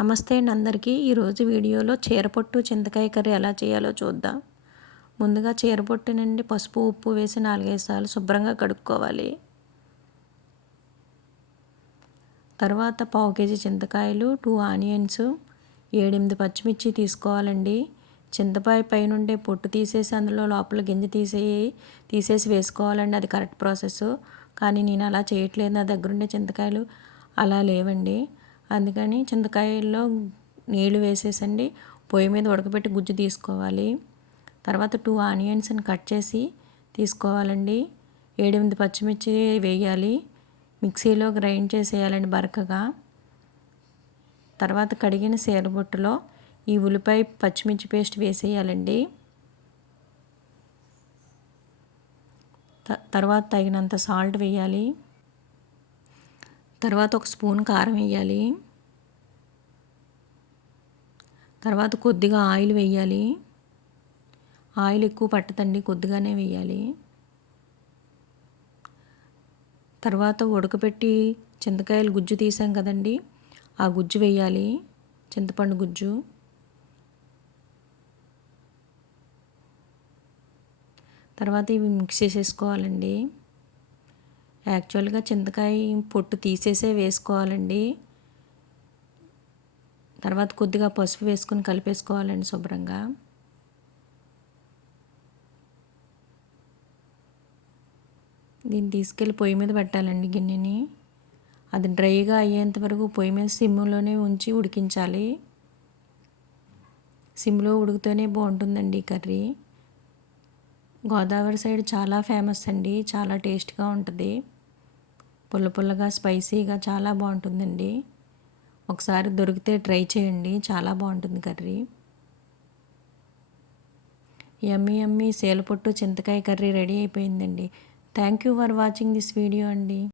నమస్తే అండి అందరికీ. ఈరోజు వీడియోలో చీరపొట్టు చింతకాయ కర్రీ ఎలా చేయాలో చూద్దాం. ముందుగా చీరపొట్టునండి పసుపు ఉప్పు వేసి 4-5 సార్లు శుభ్రంగా కడుక్కోవాలి. తర్వాత పావు కేజీ చింతకాయలు, 2 ఆనియన్స్, 7-8 పచ్చిమిర్చి తీసుకోవాలండి. చింతకాయ పైనుండే పొట్టు తీసేసి అందులో లోపల గింజ తీసేసి వేసుకోవాలండి. అది కరెక్ట్ ప్రాసెస్. కానీ నేను అలా చేయట్లేదు. నా దగ్గరుండే చింతకాయలు అలా లేవండి. అందుకని చింతకాయల్లో నీళ్ళు వేసేసండి పొయ్యి మీద ఉడకబెట్టి గుజ్జు తీసుకోవాలి. తర్వాత 2 ఆనియన్స్ని కట్ చేసి తీసుకోవాలండి. 7-8 పచ్చిమిర్చి వేయాలి. మిక్సీలో గ్రైండ్ చేసేయాలండి బరకగా. తర్వాత కడిగిన చీరబొట్టులో ఈ ఉల్లిపాయ పచ్చిమిర్చి పేస్ట్ వేసేయాలండి. తర్వాత తగినంత సాల్ట్ వేయాలి. తర్వాత 1 స్పూన్ కారం వేయాలి. తర్వాత కొద్దిగా ఆయిల్ వేయాలి. ఆయిల్ ఎక్కువ పట్టదండి, కొద్దిగానే వేయాలి. తర్వాత ఉడకపెట్టి చింతకాయలు గుజ్జు తీసాం కదండి, ఆ గుజ్జు వేయాలి, చింతపండు గుజ్జు. తర్వాత ఇవి మిక్స్ చేసేసుకోవాలండి. యాక్చువల్గా చింతకాయ పొట్టు తీసేసే వేసుకోవాలండి. తర్వాత కొద్దిగా పసుపు వేసుకొని కలిపేసుకోవాలండి శుభ్రంగా. దీన్ని తీసుకెళ్ళి పొయ్యి మీద పెట్టాలండి గిన్నెని. అది డ్రైగా అయ్యేంత వరకు పొయ్యి మీద సిమ్లోనే ఉంచి ఉడికించాలి. సిమ్లో ఉడికితేనే బాగుంటుందండి కర్రీ. గోదావరి సైడ్ చాలా ఫేమస్ అండి, చాలా టేస్ట్గా ఉంటుంది. పుల్ల పుల్లగా స్పైసీగా చాలా బాగుంటుందండి. ఒకసారి దొరికితే ట్రై చేయండి, చాలా బాగుంటుంది కర్రీ. యమ్మీ యమ్మీ చీరపొట్టు చింతకాయ కర్రీ రెడీ అయిపోయిందండి. Thank you for watching this video అండి.